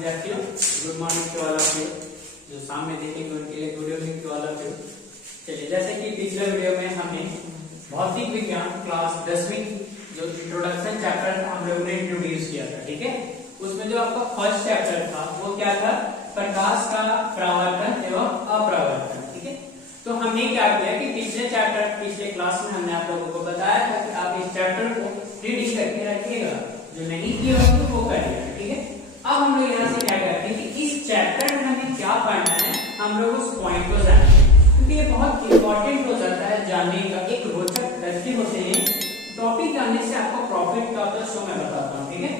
विद्यार्थियों, good morning to all of you. जो सामने देखेंगे उनके लिए good evening to all of you. चलिए, जैसे कि पिछले वीडियो में हमने भौतिक विज्ञान क्लास 10वीं जो इंट्रोडक्शन चैप्टर हम लोगों ने इंट्रोड्यूस किया था, ठीक है। उसमें जो आपका फर्स्ट चैप्टर था वो क्या था? प्रकाश का परावर्तन एवं अपरावर्तन, ठीक है। तो हमने क्या किया कि पिछले क्लास में हमने आप लोगों को बताया था कि आप इस चैप्टर को रीडिंग करके रखिएगा, जो नहीं किया हो तो वो करिएगा, ठीक है। अब हम लोग यहाँ से क्या करते हैं कि इस चैप्टर में हमें क्या पढ़ना है, हम लोग उस पॉइंट को जानेंगे, क्योंकि ये बहुत इंपॉर्टेंट हो जाता है जानने का। एक रोचक तथ्य होते हैं, टॉपिक जानने से आपको प्रॉफिट का होता है, सो मैं बताता हूँ, ठीक है।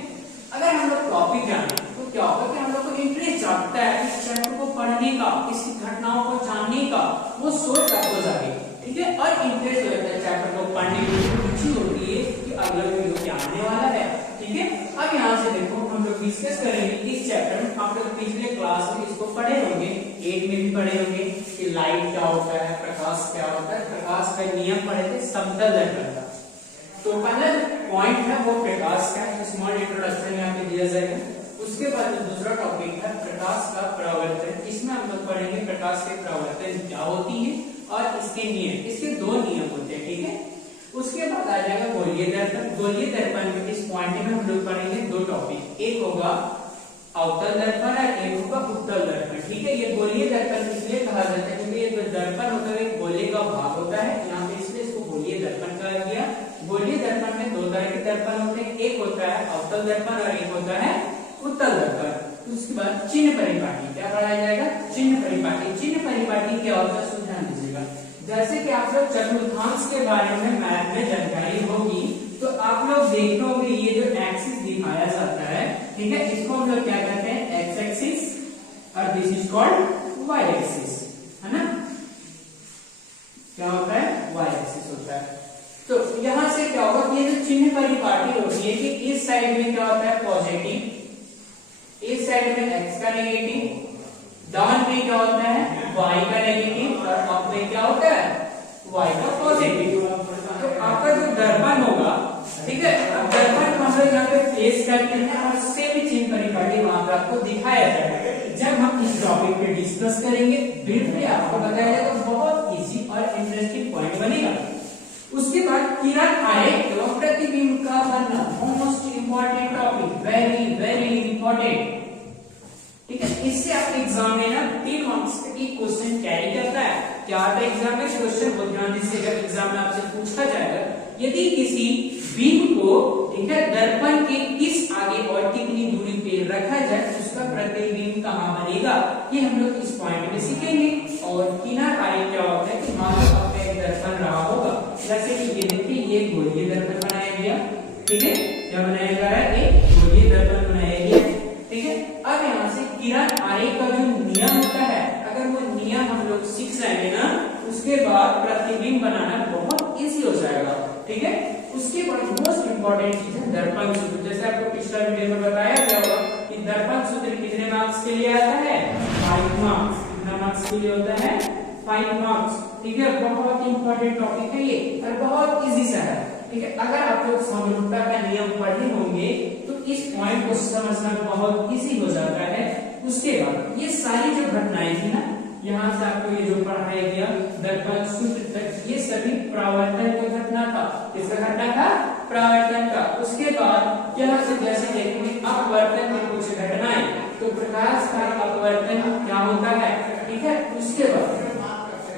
अगर हम लोग टॉपिक जाने तो क्या होगा कि हम लोग को इंटरेस्ट जागता है इस चैप्टर को पढ़ने का, इसकी घटनाओं को जानने का, वो सोच आपको जागे, ठीक है। और इंटरेस्ट हो जाता है चैप्टर को पढ़ने की, रुचि होती है कि अगला वीडियो क्या आने वाला है, ठीक है। अब यहाँ से देखो हम लोग डिस्कस करेंगे इस चैप्टर में। आप लोग पिछले क्लास में इसको पढ़े होंगे, 8 में भी पढ़े होंगे कि लाइट क्या होता है, प्रकाश क्या होता है, प्रकाश का नियम पढ़े थे, समतल दर्पण का। तो पहला पॉइंट है वो प्रकाश का, स्मॉल इंट्रोडक्शन यहाँ पे दिया जाएगा। उसके बाद जो दूसरा टॉपिक है प्रकाश का परावर्तन, इसमें हम लोग पढ़ेंगे प्रकाश के परावर्तन क्या होती है और इसके नियम, इसके 2 नियम होते हैं, ठीक है। उसके बाद आ जाएगा गोलीय दर्पण। गोलीय दर्पण में इस पॉइंट में हम लोग पढ़ेंगे 2 टॉपिक, एक होगा अवतल दर्पण और एक होगा उत्तल दर्पण, ठीक है। ये गोलीय दर्पण इसलिए कहा जाता है क्योंकि ये दर्पण होता है, एक गोले का भाग होता है, यहाँ पे इसलिए इसको गोलीय दर्पण कहा गया। गोलीय दर्पण में 2 तरह के दर्पण होते हैं, एक होता है अवतल दर्पण और एक होता है उत्तल दर्पण। उसके बाद चिन्ह परिपाटी क्या पढ़ाया जाएगा? चिन्ह परिपाटी। चिन्ह परिपाटी क्या होता है ध्यान दीजिएगा। जैसे कि आप लोग चतुर्थांश के बारे में मैथ में जानकारी होगी तो आप लोग देखे होंगे ये जो एक्सिस दिखाया जाता है, ठीक है, इसको हम लोग क्या कहते हैं? एक्स एक्सिस, और this is called Y axis, है ना। क्या होता है? वाई एक्सिस होता है। तो यहां से क्या होगा, ये जो चिन्ह परिपाटी होती है कि इस साइड में क्या होता है? पॉजिटिव, इस साइड में एक्स का नेगेटिव, डाउन में क्या होता है? y का नेगेटिव, और अप में क्या होता है? y का पॉजिटिव। तो आपका जो दर्पण होगा, ठीक है, अब दर्पण को हम लोग यहाँ पे फेस करते हैं और सेम चिन्ह परिपाटी वहां पे आपको दिखाया जाएगा। जब हम इस टॉपिक पे डिस्कस करेंगे ब्रीफली आपको बताया जाएगा, बहुत इजी और इंटरेस्टिंग पॉइंट बनेगा। उसके बाद किरण आरेख एवं प्रतिबिंब का बनना, most important topic, very very important, ठीक है। इससे आपके एग्जाम में ना 3 मार्क्स का एक क्वेश्चन कैरी करता है। क्या आता है एग्जाम में? क्वेश्चन बहुत ध्यान दीजिएगा, एग्जाम में आपसे पूछा जाएगा यदि किसी बीम को, ठीक है, दर्पण के किस आगे और कितनी दूरी पे रखा जाए उसका प्रतिबिंब कहाँ बनेगा, ये हम लोग इस पॉइंट में सीखेंगे। और किरण आरेख क्या होता है कि मान लो आपका एक दर्पण रहा होगा, जैसे कि ये देखिए ये गोलीय दर्पण बनाया गया, ठीक है, क्या बनाया जा रहा है? एक गोलीय दर्पण बनाया गया, ठीक है। अब यहाँ से किरण आरेख का जो नियम होता है, अगर वो नियम हम लोग सीख जाएंगे ना, उसके बाद प्रतिबिंब बनाना बहुत इजी हो जाएगा, ठीक है। उसके बाद मोस्ट इंपॉर्टेंट चीज है दर्पण सूत्र। जैसे आपको पिछला वीडियो में बताया गया होगा कि दर्पण सूत्र कितने मार्क्स के लिए आता है? 5 मार्क्स। कितना मार्क्स के लिए होता है? 5 मार्क्स, ठीक है। बहुत इंपॉर्टेंट टॉपिक है ये और बहुत इजी सा है, ठीक है। अगर आप लोग समरूपता का नियम पढ़े होंगे तो इस पॉइंट को समझना बहुत इजी हो जाता है। उसके बाद ये सारी जो घटनाएं थी ना, यहाँ से आपको ये जो पढ़ाया गया दर्पण सूत्र तक, ये सभी परावर्तन का घटना था। किसका घटना था? परावर्तन का। उसके बाद यहाँ से जैसे देखेंगे अपवर्तन की कुछ घटनाएं, तो प्रकाश का अपवर्तन क्या होता है, ठीक है। उसके बाद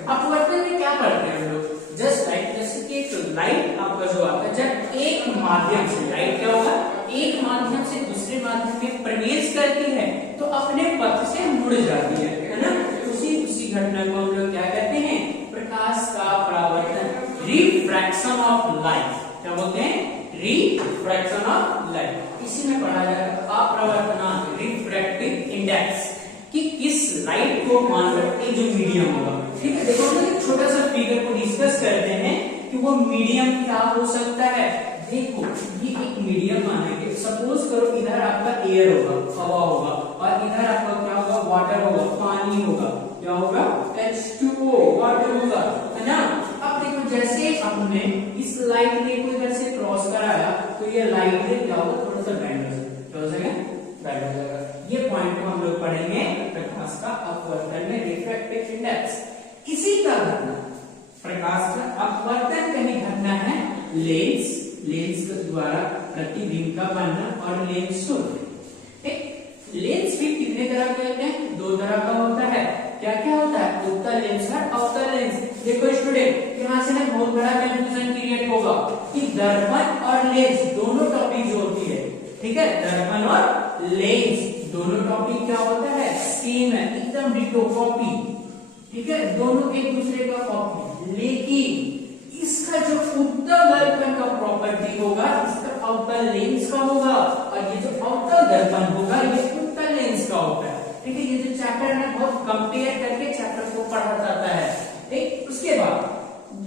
अपवर्तन में क्या पढ़ते हैं हम लोग? जस्ट लाइक, जैसे कि एक लाइट आपका जो आता है, जब एक माध्यम से लाइट क्या होगा, एक माध्यम से दूसरे माध्यम में प्रवेश करती है तो अपने पथ से मुड़ जाती है ना। उसी घटना को हम लोग क्या कहते हैं? प्रकाश का परावर्तन, रिफ्रैक्शन ऑफ लाइट। क्या बोलते हैं? Refraction of light. इसी में पढ़ा जाएगा अपरावर्तनांक, रिफ्रैक्टिव इंडेक्स, कि किस लाइट को मान लो एक जो मीडियम होगा, ठीक है। देखो हम लोग एक छोटा सा फिगर को डिस्कस करते हैं कि वो मीडियम क्या हो सकता है। देखो ये एक मीडियम मानेंगे, सपोज करो इधर आपका एयर होगा, हवा होगा, और इधर आपका क्या होगा? वाटर होगा, पानी होगा। क्या होगा? H2O, वाटर होगा, है ना। अब देखो जैसे हमने इस लाइट रे को इधर से क्रॉस कराया तो ये लाइट रे क्या होगा? थोड़ा सा बेंड हो जाएगा, क्या हो जाएगा? बेंड हो जाएगा। ये पॉइंट का अपवर्तन में रिफ्रैक्टिव इंडेक्स। इसी का घटना, प्रकाश का अपवर्तन कहीं घटना है लेंस के द्वारा प्रतिबिंब का बनना और लेंस सूत्र। लेंस भी कितने तरह के होते हैं? दो तरह का होता है। क्या क्या होता है? उत्तल लेंस और अवतल लेंस। देखो स्टूडेंट, यहाँ से ना बहुत बड़ा कंफ्यूजन क्रिएट होगा कि दर्पण और लेंस दोनों टॉपिक जो होती है, ठीक है, दर्पण और लेंस दोनों टॉपिक क्या होता है? सेम है, एकदम डिटो कॉपी, ठीक है, दोनों एक दूसरे का कॉपी। लेकिन इसका जो उत्तल दर्पण का प्रॉपर्टी होगा, इसका अवतल लेंस का होगा, और ये जो अवतल दर्पण होगा ये उत्तल लेंस का होता है। ठीक है, ये जो चैप्टर है बहुत कंपेयर करके चैप्टर को पढ़ा जाता है। ठीक, उसके बाद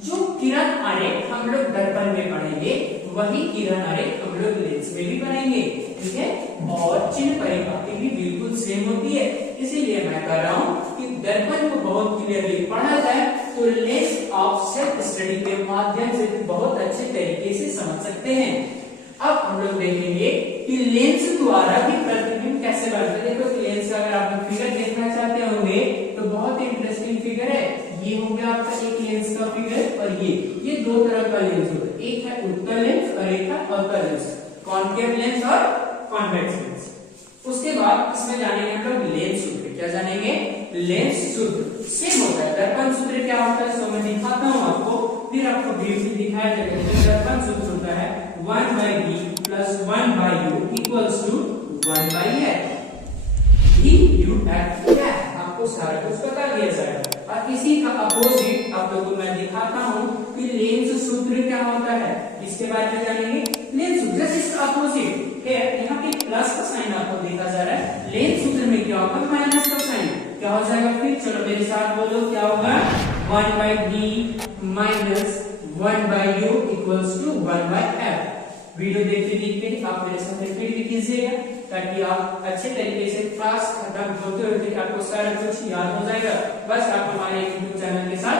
जो किरण आरेख हम लोग दर्पण में पढ़ेंगे वही किरण आरेख हम लोग लेंस में भी पढ़ेंगे। ठीक है, और चिन्ह परिपाटी भी बिल्कुल सेम होती है। इसीलिए मैं कह रहा हूँ कि दर्पण को बहुत क्लियरली पढ़ा जाए तो लेंस आप सेल्फ स्टडी के माध्यम से भी बहुत अच्छे तरीके से समझ सकते हैं। अब हम लोग देखेंगे कि लेंस द्वारा भी प्रतिबिंब कैसे बनता है। देखो लेंस का अगर आप फिगर देखना चाहते होंगे तो बहुत ही इंटरेस्टिंग फिगर है। ये हो गया आपका एक लेंस का फिगर, और ये दो तरह का लेंस होता है, एक है उत्तल लेंस और एक है अवतल लेंस, कॉन्केव लेंस और कॉन्वेक्स लेंस। उसके बाद इसमें जानेंगे हम लोग लेंस सूत्र। क्या जानेंगे? लेंस सूत्र सेम होता है। दर्पण सूत्र क्या होता है सो मैं दिखाता हूँ आपको, फिर आपको ब्रीफली दिखाया जाएगा। दर्पण सूत्र होता है 1/b + 1/u = 1/f। u f क्या है आपको सारा कुछ बता दिया जाएगा। और इसी का अपोजिट आप लोगों को मैं दिखाता हूँ कि लेंस सूत्र क्या होता है, इसके बारे में जानेंगे। लेंस सूत्र जैसे इसका अपोजिट है, यहाँ पे प्लस का साइन आपको देखा जा रहा है, लेंस सूत्र में क्या होगा? माइनस का साइन। क्या हो जाएगा फिर? चलो मेरे साथ बोलो, क्या होगा? 1/b - 1/u = 1/f। वीडियो देखते देखते आप मेरे साथ रिपीट भी कीजिएगा ताकि आप अच्छे तरीके से क्लास खत्म होते होते आपको सारा कुछ याद हो जाएगा। बस आप हमारे यूट्यूब चैनल के साथ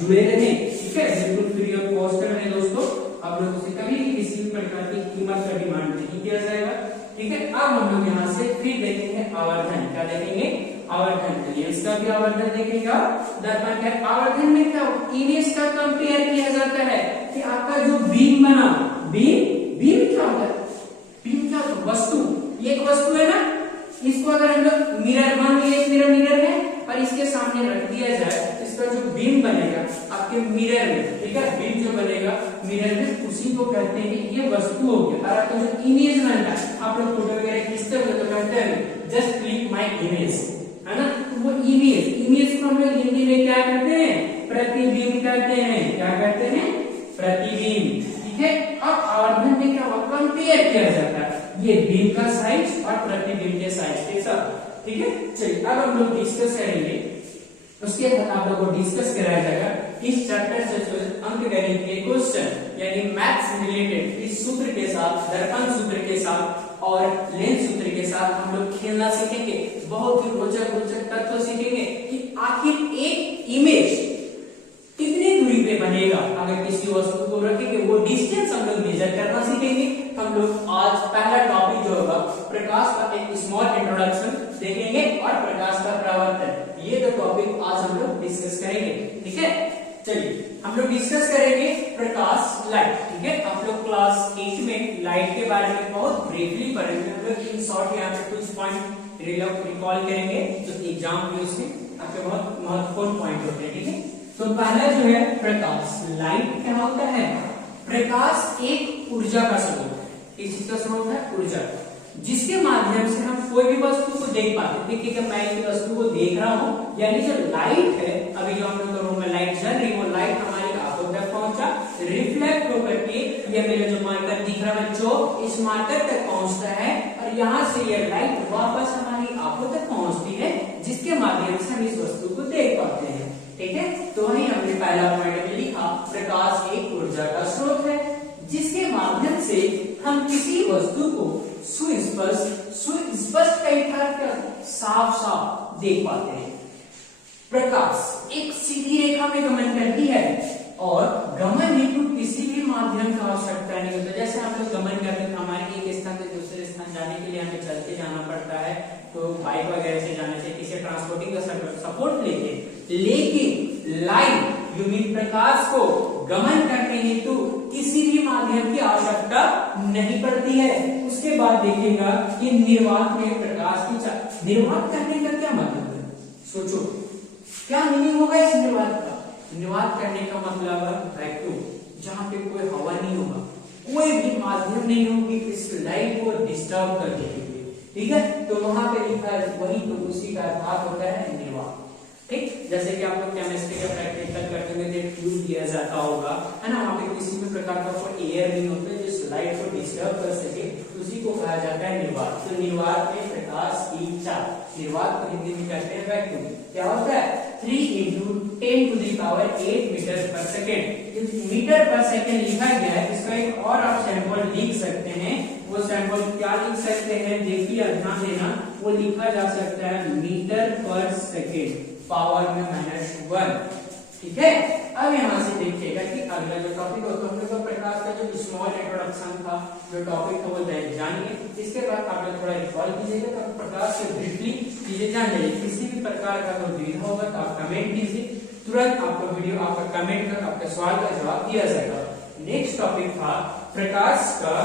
जुड़े रहें, ठीक है, बिल्कुल फ्री ऑफ कॉस्ट रहें दोस्तों। आप लोगों से कभी भी किसी भी प्रकार की कीमत का डिमांड नहीं किया जाएगा, ठीक है। अब हम लोग यहाँ से फिर देखेंगे आवर्धन। क्या देखेंगे? आवर्धन। लेंस का भी आवर्धन देखेगा, दर्पण का आवर्धन में क्या इमेज का कंपेयर किया जाता है कि आपका जो बीम बना, बीम क्या होता है? बीम क्या होता है? वस्तु। ये एक वस्तु है ना, इसको अगर हम लोग मिरर मान लीजिए, मिरर है और इसके सामने रख दिया जाए, इसका जो बीम बनेगा आपके मिरर में, ठीक है, बीम जो बनेगा मिरर में, उसी को कहते हैं ये वस्तु हो गया। और आपका जो इमेज बनता है, आप लोग फोटो वगैरह खींचते हो तो कहते हैं जस्ट क्लिक माय इमेज, है ना। वो इमेज को हम लोग हिंदी में क्या कहते हैं? प्रतिबिंब कहते हैं। क्या कहते हैं? प्रतिबिंब। ठीक है, अब आवर्धन में क्या होगा? कंपेयर किया जाता है ये बीम का साइज और प्रतिबिंब के साइज के साथ, ठीक है। चलिए अब हम लोग डिस्कस करेंगे, उसके बाद आप लोगों को डिस्कस कराया जाएगा इस चैप्टर से जो अंकगणित के क्वेश्चन यानी मैथ्स रिलेटेड इस सूत्र के साथ, दर्पण सूत्र के साथ और लेंस सूत्र के साथ हम लोग खेलना सीखेंगे। बहुत ही रोचक तत्व सीखेंगे कि आखिर एक इमेज कितनी दूरी पे बनेगा। अगर किसी वस्तु को रखेंगे वो डिस्टेंस हम लोग मेजर करना सीखेंगे। हम लोग आज पहला टॉपिक जो होगा प्रकाश का एक स्मॉल इंट्रोडक्शन देखेंगे और प्रकाश का प्रवर्तन, ये दो टॉपिक आज हम लोग डिस्कस करेंगे, ठीक है। चलिए हम लोग डिस्कस करेंगे प्रकाश, लाइट, ठीक है। आप लोग क्लास 8 में लाइट के बारे में बहुत ब्रीफली पढ़ेंगे। हम लोग इन शॉर्ट यहाँ पे कुछ पॉइंट रिकॉल करेंगे जो एग्जाम में उसके आपके बहुत महत्वपूर्ण पॉइंट होते हैं, ठीक है। तो पहला जो है प्रकाश, लाइट क्या होता है? प्रकाश एक ऊर्जा का स्रोत है। किस चीज का स्रोत है? ऊर्जा, जिसके माध्यम से हम कोई भी वस्तु को देख पाते हैं। देखिए मैं एक वस्तु को देख रहा हूँ, यानी जो लाइट है, अभी जो हम लोग रूम में लाइट जल रही है, वो लाइट हमारी आंखों तक पहुंचा, रिफ्लेक्ट होकर के ये मेरा जो मार्कर दिख रहा है बच्चों, इस मार्कर तक पहुंचता है और यहाँ से ये लाइट वापस हमारी आंखों तक पहुंचती है, जिसके माध्यम से हम इस वस्तु को देख पाते हैं, ठीक है। तो वही हमने पहला पॉइंट में लिखा, प्रकाश एक ऊर्जा का स्रोत है जिसके माध्यम से हम किसी वस्तु को सुस्पष्ट क्या साफ देख पाते हैं। प्रकाश एक सीधी रेखा में गमन करती है और गमन हेतु किसी भी माध्यम की आवश्यकता नहीं होता। जैसे हम लोग गमन करते हैं, हमारे एक स्थान से दूसरे स्थान जाने के लिए हमें चलते जाना पड़ता है, तो बाइक वगैरह से जाने से, किसी ट्रांसपोर्टिंग का सपोर्ट लेते हैं, लेकिन लाइट यूनिट प्रकाश को गमन करने हेतु किसी भी माध्यम की आवश्यकता नहीं पड़ती है। उसके बाद देखिएगा कि निर्वात में प्रकाश की चाल। निर्वात करने का क्या मतलब है, सोचो क्या मीनिंग होगा इस निर्वात का। निर्वात करने का मतलब है वैक्यूम, जहां पे कोई हवा नहीं होगा, कोई भी माध्यम नहीं होगी इस लाइट को डिस्टर्ब करने के लिए, ठीक है। तो वहां पे लिखा है वही, तो उसी का अर्थ होता है निर्वात, ठीक। जैसे कि आप लोग केमिस्ट्री का प्रैक्टिकल करते हुए ट्यूब दिया जाता होगा, है ना, वहां पे किसी भी प्रकार का कोई एयर नहीं होता है जो लाइट को डिस्टर्ब कर सके, उसी को कहा जाता है निर्वात। तो निर्वात में प्रकाश की चाल, निर्वात को हिंदी में कहते हैं वैक्यूम। क्या होता है 3 × 10⁸ मीटर पर सेकेंड। मीटर पर सेकेंड लिखा गया है, इसका एक और आप सैंपल लिख सकते हैं। वो सैंपल क्या लिख सकते हैं, देखिए ध्यान देना, वो लिखा जा सकता है मीटर पर सेकेंड पावर में -1, ठीक है। अब यहाँ से देखिएगा कि अगला जो टॉपिक होता है प्रकाश का जो स्मॉल इंट्रोडक्शन था, जो टॉपिक था वो जानिए। इसके बाद आप लोग थोड़ा रिकॉल कीजिएगा, तो प्रकाश से ब्रीफली चीजें जान जाइए। किसी भी प्रकार का कोई दुविधा होगा तो आप कमेंट कीजिए, तुरंत आपको वीडियो आपका कमेंट कर आपके सवाल का जवाब दिया जाएगा। नेक्स्ट टॉपिक था प्रकाश का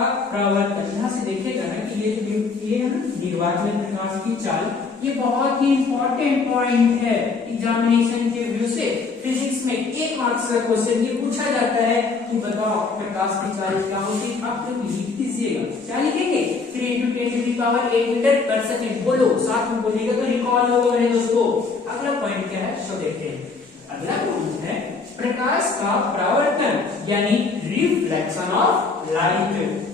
अपरावर्तन। यहाँ से देखिएगा ना कि ये है ना निर्वात में प्रकाश की चाल, ये बहुत ही इंपॉर्टेंट पॉइंट है एग्जामिनेशन के व्यू से। फिजिक्स में एक मार्क्स का क्वेश्चन ये पूछा जाता है कि बताओ प्रकाश की चाल क्या होगी, आप लोग लिख दीजिएगा। क्या लिखेंगे 3 × 10⁸ मीटर पर सेकेंड, बोलो साथ में बोलिएगा तो रिकॉल होगा मेरे दोस्तों। अगला पॉइंट क्या है सो देखते हैं। अगला पॉइंट है प्रकाश का परावर्तन यानी रिफ्लेक्शन ऑफ लाइट,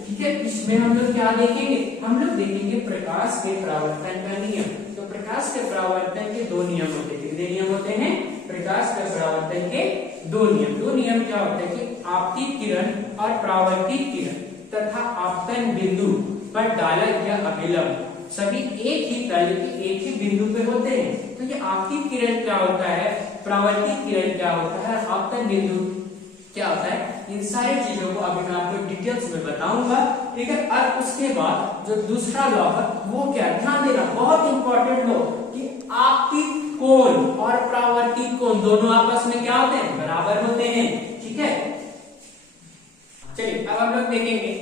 ठीक है। इसमें हम लोग क्या देखेंगे, हम लोग देखेंगे प्रकाश के परावर्तन का नियम। तो प्रकाश के परावर्तन के दो नियम होते हैं। कितने नियम होते हैं, प्रकाश के परावर्तन के दो नियम। दो नियम क्या होते हैं कि आपतित किरण और परावर्तित किरण तथा आपतन बिंदु पर डाला गया अभिलंब सभी एक ही तल के एक ही बिंदु पे होते हैं। तो ये आपतित किरण क्या होता है, परावर्तित किरण क्या होता है, आपतन बिंदु क्या होता है, इन सारी चीजों को अभी मैं आपको डिटेल्स में बताऊंगा, ठीक है। और उसके बाद जो दूसरा लॉ है वो क्या, ध्यान देना बहुत इंपॉर्टेंट लॉ कि आपतित कोण और परावर्तित कोण दोनों आपस में क्या होते हैं, बराबर होते हैं, ठीक है। चलिए अब हम लोग देखेंगे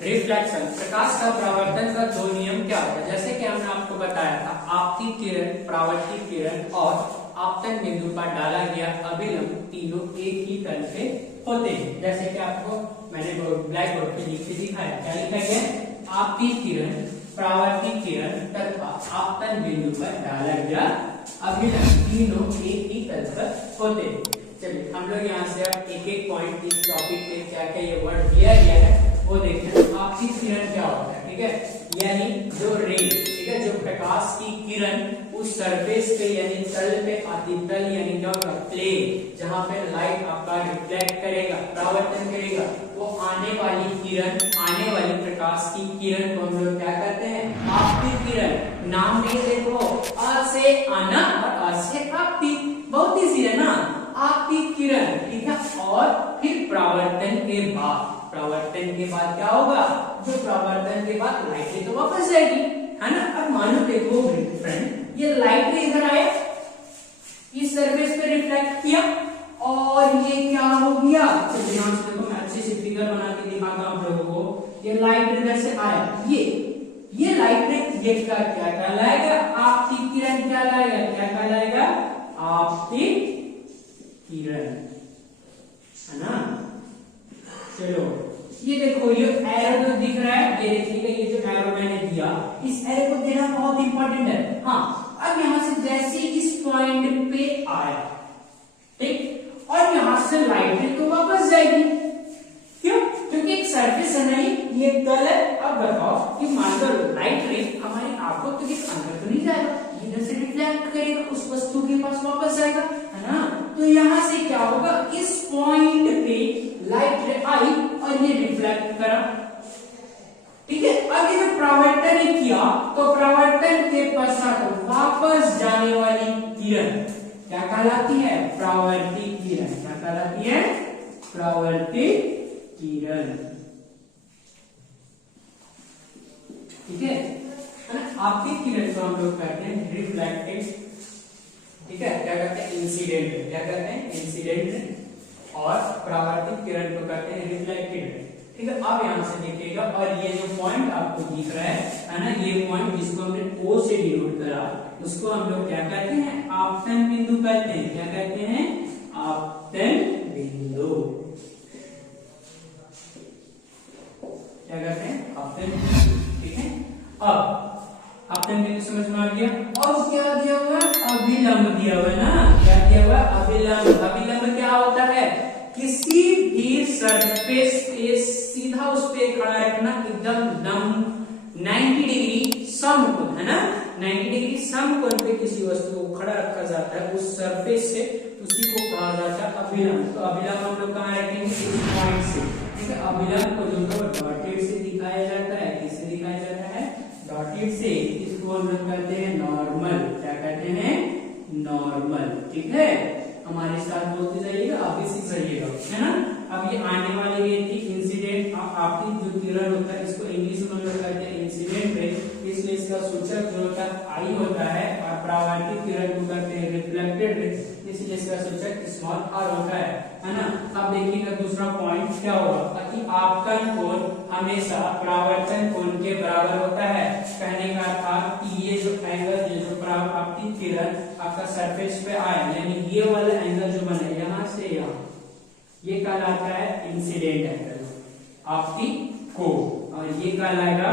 रिफ्लेक्शन, प्रकाश का परावर्तन का दो नियम क्या होता है। जैसे कि हमने आपको बताया था आपतित किरण, परावर्तित किरण और आपतन बिंदु पर डाला गया अभिलंब तीनों एक ही तल पे होते हैं। जैसे कि आपको मैंने ब्लैक बोर्ड पे लिख के दिखाया, क्या लिखा गया, आपतित किरण, परावर्तित किरण तथा आपतन बिंदु पर डाला गया अभिलंब तीनों एक ही तल पर होते हैं। चलिए हम लोग यहाँ से अब एक एक पॉइंट इस टॉपिक पे क्या क्या ये वर्ड दिया गया है वो देखते हैं। आपतित किरण क्या होता है, ठीक है, यानी जो रे, ठीक है, जो प्रकाश की किरण उस सरफेस पे यानी तल पे आती, तल यानी क्या होगा प्लेन, जहां पे लाइट आपका रिफ्लेक्ट करेगा, परावर्तन करेगा, वो आने वाली किरण, आने वाली प्रकाश की किरण को हम लोग क्या कहते हैं, आपतित किरण। नाम में देखो अ से आना और अ से आपतित, बहुत इजी है ना, आपतित किरण, ठीक है। और फिर परावर्तन के बाद, परावर्तन के बाद क्या होगा, जो परावर्तन के बाद लाइट तो वापस जाएगी, है ना। अब मान लो देखो फ्रेंड, ये लाइट इधर आया, इस सरफेस पे रिफ्लेक्ट किया और ये क्या हो गया, तो ध्यान से देखो, मैं अच्छे से फिगर बना के दिखाता हूं आप लोगों को। ये लाइट इधर से आया, ये लाइट ने ये क्या कहलाएगा, आपतित किरण क्या लाएगा, क्या कहलाएगा, आपतित किरण, है ना। चलो ये देखो, ये एरो जो दिख रहा है, ये देखिएगा, ये जो एरो मैंने दिया, इस एरो को देना बहुत इंपॉर्टेंट है। हाँ, अब यहां से जैसे इस पॉइंट पे आया, ठीक, और यहां से लाइट रे तो वापस जाएगी, क्यों, क्योंकि एक सरफेस है नहीं, ये तल है। अब बताओ कि मान लो लाइट रे हमारी आंखों के अंदर तो नहीं जाएगा, इधर से रिफ्लेक्ट करेगा, उस वस्तु के पास वापस जाएगा, है ना। तो यहां से क्या होगा, इस पॉइंट पे लाइट रे आई और ये रिफ्लेक्ट करा, ठीक है। अब ये परावर्तन किया तो परावर्तन के पश्चात वापस जाने वाली किरण क्या कहलाती है, परावर्तित किरण, क्या कहलाती है, परावर्तित किरण, ठीक है। आपतित किरण को हम लोग कहते हैं रिफ्लेक्टेड, ठीक है, क्या कहते हैं इंसिडेंट, क्या कहते हैं इंसिडेंट, और परावर्तित किरण को कहते हैं रिफ्लेक्टेड, ठीक है। अब यहां से देखिएगा, और ये जो पॉइंट आपको दिख रहा है ना, ये पॉइंट जिसको हमने O से डिनोट करा, उसको हम लोग क्या कहते हैं, आपतन बिंदु कहते हैं, क्या कहते हैं, आपतन बिंदु, क्या कहते हैं, आपतन बिंदु, ठीक है। अब आपतन बिंदु समझ में आ गया, और क्या दिया हुआ है, अभिलंब दिया हुआ है ना, क्या दिया हुआ है, अभिलंब। अभिलंब क्या होता है, किसी भी सरफेस पे सीधा उस पे खड़ा रखना, एकदम 90 डिग्री समकोण, है ना, 90 डिग्री समकोण पे किसी वस्तु को खड़ा रखा जाता है उस सरफेस से, उसी को कहा जाता है अभिलंब। तो अभिलंब हम लोग कहाँ रखेंगे, इस पॉइंट से, ठीक है। अभिलंब को जो डॉटेड से दिखाया जाता है, किससे दिखाया जाता है, डॉटेड से। इसको हम लोग कहते हैं नॉर्मल, क्या कहते हैं, नॉर्मल, ठीक है। हमारे साथ बोलते जाइएगा, आप भी सीख जाइएगा, है ना। अब ये आने वाली ये थी इंसिडेंट, आपकी जो किरण होता है इसको इंग्लिश में लोग कहते हैं इंसिडेंट रे, इसलिए इसका सूचक जो होता है आई होता है, और परावर्तित किरण को कहते हैं रिफ्लेक्टेड रे, इसलिए इसका सूचक स्मॉल आर होता है ना। अब देखिएगा दूसरा पॉइंट क्या होगा, कि आपतन कोण हमेशा परावर्तन कोण के बराबर होता है। कहने का अर्थ कि ये जो एंगल, ये जो आपतित किरण आपका सरफेस पे आए, यानी ये वाला एंगल जो बने यहाँ से यहाँ, ये कहलाता है इंसिडेंट एंगल, आपतित कोण, और ये कहलाएगा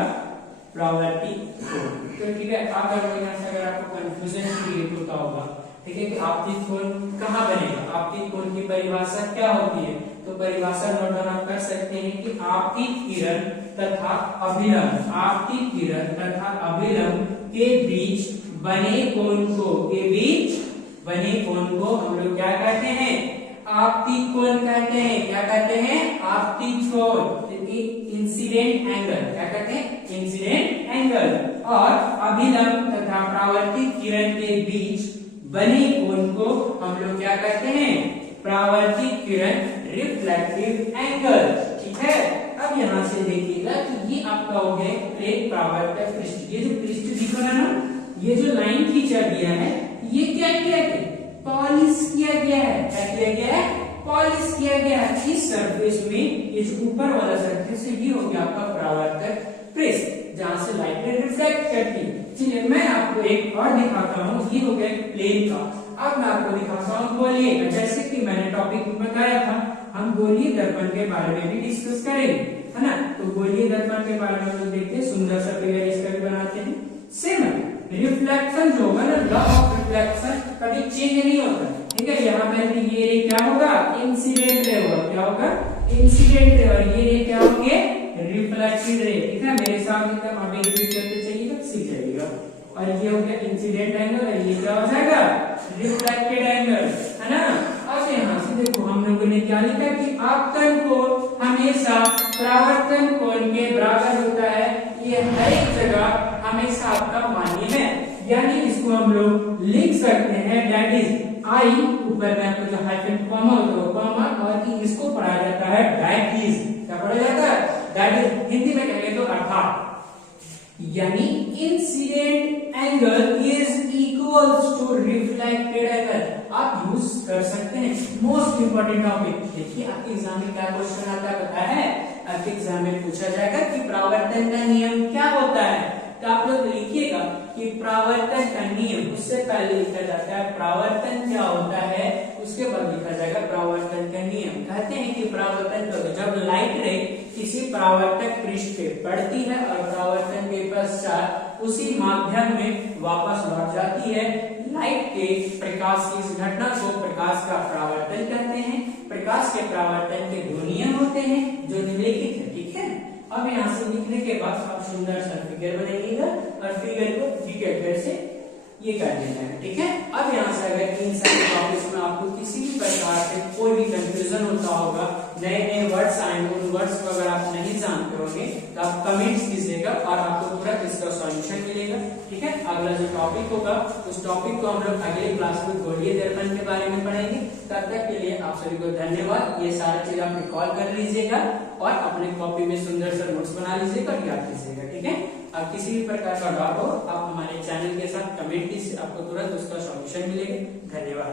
परावर्तित कोण। तो ठीक है, अगर अगर आपको कंफ्यूजन क्रिएट होता होगा, ठीक है, कि आपतित कोण कहाँ बनेगा, आपतित कोण की परिभाषा क्या होती है, तो परिभाषा नोट डाउन आप कर सकते हैं कि आपतित किरण तथा अभिलंब, आपतित किरण तथा अभिलंब के बीच बने कोण को, के बीच बने कोण को हम लोग क्या कहते हैं, आपतित कोण कहते हैं, क्या कहते हैं, आपतित कोण, इंसिडेंट एंगल, क्या कहते हैं, इंसिडेंट एंगल। और अभिलंब तथा परावर्तित किरण के बीच बने कोण को हम लोग क्या कहते हैं, परावर्तित किरण रिफ्लेक्टिव एंगल, ठीक है। अब यहाँ से देखिएगा कि ये आपका हो गया प्लेन परावर्तक पृष्ठ, ये जो पृष्ठ दिख रहा है ना, ये जो लाइन खींचा गया है, ये क्या किया गया, पॉलिश किया गया है, क्या किया गया है, पॉलिश किया गया है। इस सरफेस में ये जो ऊपर वाला सरफेस है, ये हो गया आपका परावर्तक पृष्ठ, जहां से लाइट रिफ्लेक्ट करती है। चलिए मैं आपको एक और दिखाता हूँ, ये हो गया प्लेन का। अब मैं आपको दिखाता हूँ गोलीय, जैसे कि मैंने टॉपिक बताया था, हम गोलीय दर्पण के बारे में भी डिस्कस करेंगे, है ना। तो गोलीय दर्पण के बारे में हम देखते हैं, सुंदर सा फिगर इसका भी बनाते हैं। सेम रिफ्लेक्शन जो होगा ना, लॉ ऑफ रिफ्लेक्शन कभी चेंज नहीं होता, ठीक है। यहाँ पे ये रे क्या होगा, इंसिडेंट रे होगा, क्या होगा, इंसिडेंट रे, और ये रे क्या होंगे, रिफ्लेक्टेड रे, ठीक है। मेरे साथ एकदम अभी रिपीट करते चलिएगा, सीख जाइएगा। और ये हो गया इंसिडेंट एंगल, और ये क्या हो जाएगा, रिफ्लेक्टेड एंगल, है ना। अब यहाँ से देखो हम लोगों ने क्या लिखा कि आपतन कोण हमेशा परावर्तन कोण के बराबर होता है, ये हर एक जगह हमेशा आपका मान्य है, यानी इसको हम लोग लिख सकते हैं दैट इज आई, ऊपर में आपको जो हाइफन कॉमा होता है कॉमा, और इसको पढ़ा जाता है दैट इज, क्या पढ़ा जाता है, दैट इज, हिंदी में कहेंगे तो अर्थात, यानी incident angle is equals to reflected angle. आप यूज कर सकते हैं, मोस्ट इंपोर्टेंट टॉपिक। देखिए आपके एग्जाम में क्या क्वेश्चन आता है पता है, आपके एग्जाम में पूछा जाएगा कि परावर्तन का नियम क्या होता है, तो आप लोग लिखिएगा कि परावर्तन का नियम, उससे पहले लिखा जाता है परावर्तन क्या होता है, उसके बाद लिखा जाएगा परावर्तन का नियम। कहते हैं कि परावर्तन जब लाइट रे किसी परावर्तक पृष्ठ पे पड़ती है और परावर्तन के पश्चात उसी माध्यम में वापस लौट जाती है, लाइट के प्रकाश की इस घटना को प्रकाश का परावर्तन कहते हैं। प्रकाश के परावर्तन के दो नियम होते हैं जो निम्नलिखित है, ठीक है। अब यहाँ से लिखने के बाद आप सुंदर सा फिगर बनाइएगा, और फिगर को फिगर से ये कर देना है, ठीक है। अब यहाँ से अगर इन सारे टॉपिक्स में आपको किसी भी प्रकार से कोई भी कंफ्यूजन होता होगा, नए नए वर्ड्स आएंगे, उन वर्ड्स को अगर आप नहीं जानते होंगे तो आप कमेंट्स कीजिएगा और आपको तुरंत इसका सॉल्यूशन मिलेगा। ठीक है। अगला जो टॉपिक होगा उस टॉपिक को हम लोग अगले क्लास में गोलीय दर्पण के बारे में पढ़ेंगे। तब तक के लिए आप सभी को धन्यवाद। ये सारा चीज आप रिकॉल कर लीजिएगा और अपने कॉपी में सुंदर सा नोट्स बना लीजिएगा और याद कीजिएगा, ठीक है। अब किसी भी प्रकार का डाउट हो आप हमारे चैनल के साथ कमेंट कीजिए, आपको तुरंत उसका सॉल्यूशन मिलेगा। धन्यवाद।